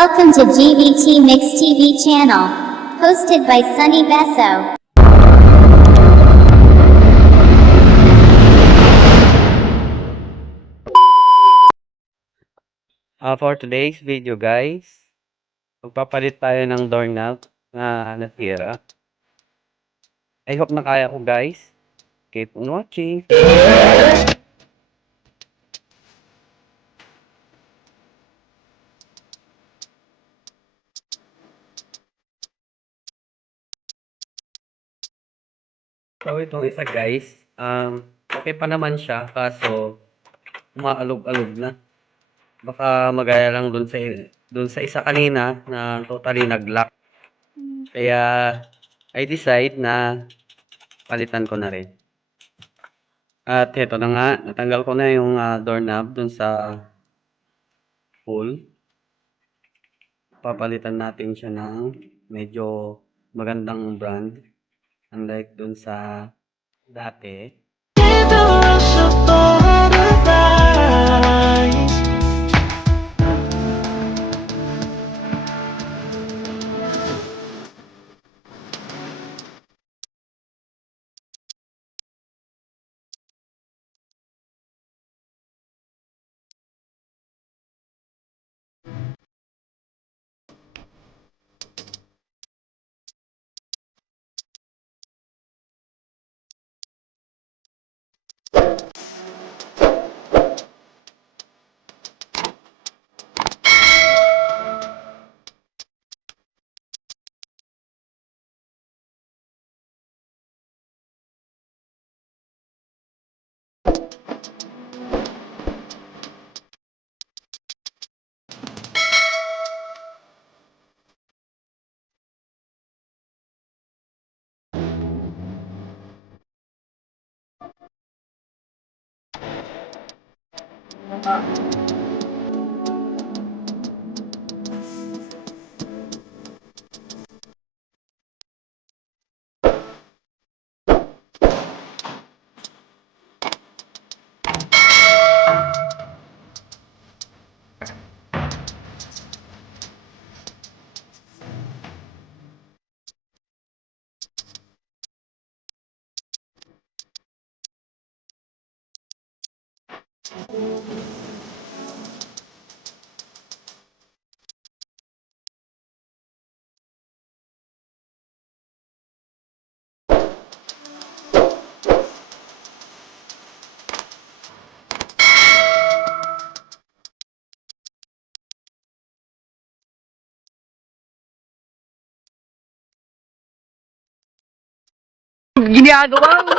Welcome to GVT Mix TV channel, hosted by Sunny Besso. For today's video guys, magpapalit tayo ng doorknob na natira. I hope na kaya ko guys. Keep on watching. So itong isa guys, okay pa naman siya kaso umaalog-alog na. Baka magaya lang dun sa isa kanina na totally nag-lock. Kaya I decide na palitan ko na rin. At heto na nga, natanggal ko na yung doorknob dun sa hole. Papalitan natin siya ng medyo magandang brand. Unlike dun sa dati. Ginagawa mo.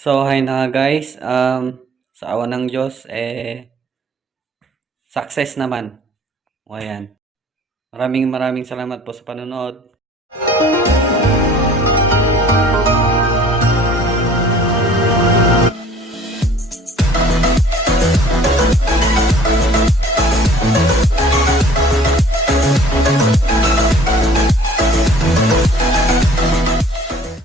So, hi na nga guys. Sa awa ng Diyos, success naman. O ayan. Maraming salamat po sa panonood.